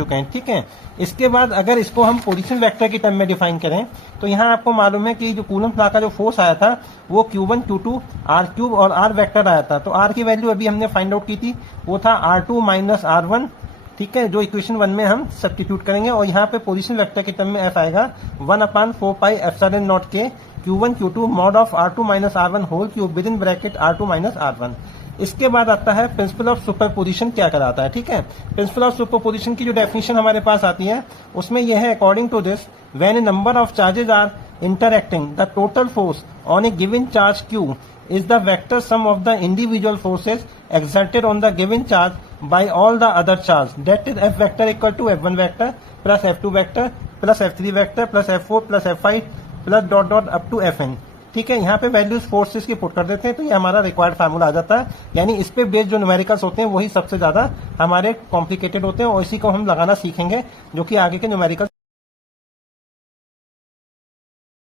चुके हैं, ठीक है। इसके बाद अगर इसको हम पोजीशन वेक्टर की टर्म में डिफाइन करें तो यहाँ आपको मालूम है कि जो कूलम्ब लॉ का जो फोर्स आया था वो Q1 Q2 R³ और R वेक्टर आया था। तो R की वैल्यू अभी हमने फाइंड आउट की थी, वो था R2 माइनस R1, ठीक है, जो इक्वेशन 1 में हम सब्स्टिट्यूट करेंगे। और यहाँ पे पोजीशन वेक्टर की टर्म में F आएगा 1/4πε0 के Q1 Q2 mod of R2 minus R1 whole cube within bracket R2 minus R1। इसके बाद आता है प्रिंसिपल ऑफ सुपरपोजिशन क्या कराता है, ठीक है। प्रिंसिपल ऑफ सुपरपोजिशन की जो डेफिनेशन हमारे पास आती है उसमें यह है, according to this when a number of charges are interacting the total force on a given charge Q is the vector sum of the individual forces exerted on the given charge by all the other charge, that is F vector equal to F1 vector plus F2 vector plus F3 vector plus F4 plus F5 plus dot dot up to Fn, ठीक है। यहाँ पे values forces की put कर देते हैं तो ये हमारा रिक्वायर्ड फार्मूला आ जाता है। यानी इस पे बेस्ड जो न्यूमेरिकल्स होते हैं वही सबसे ज्यादा हमारे कॉम्प्लिकेटेड होते हैं और इसी को हम लगाना सीखेंगे जो कि आगे के न्यूमेरिकल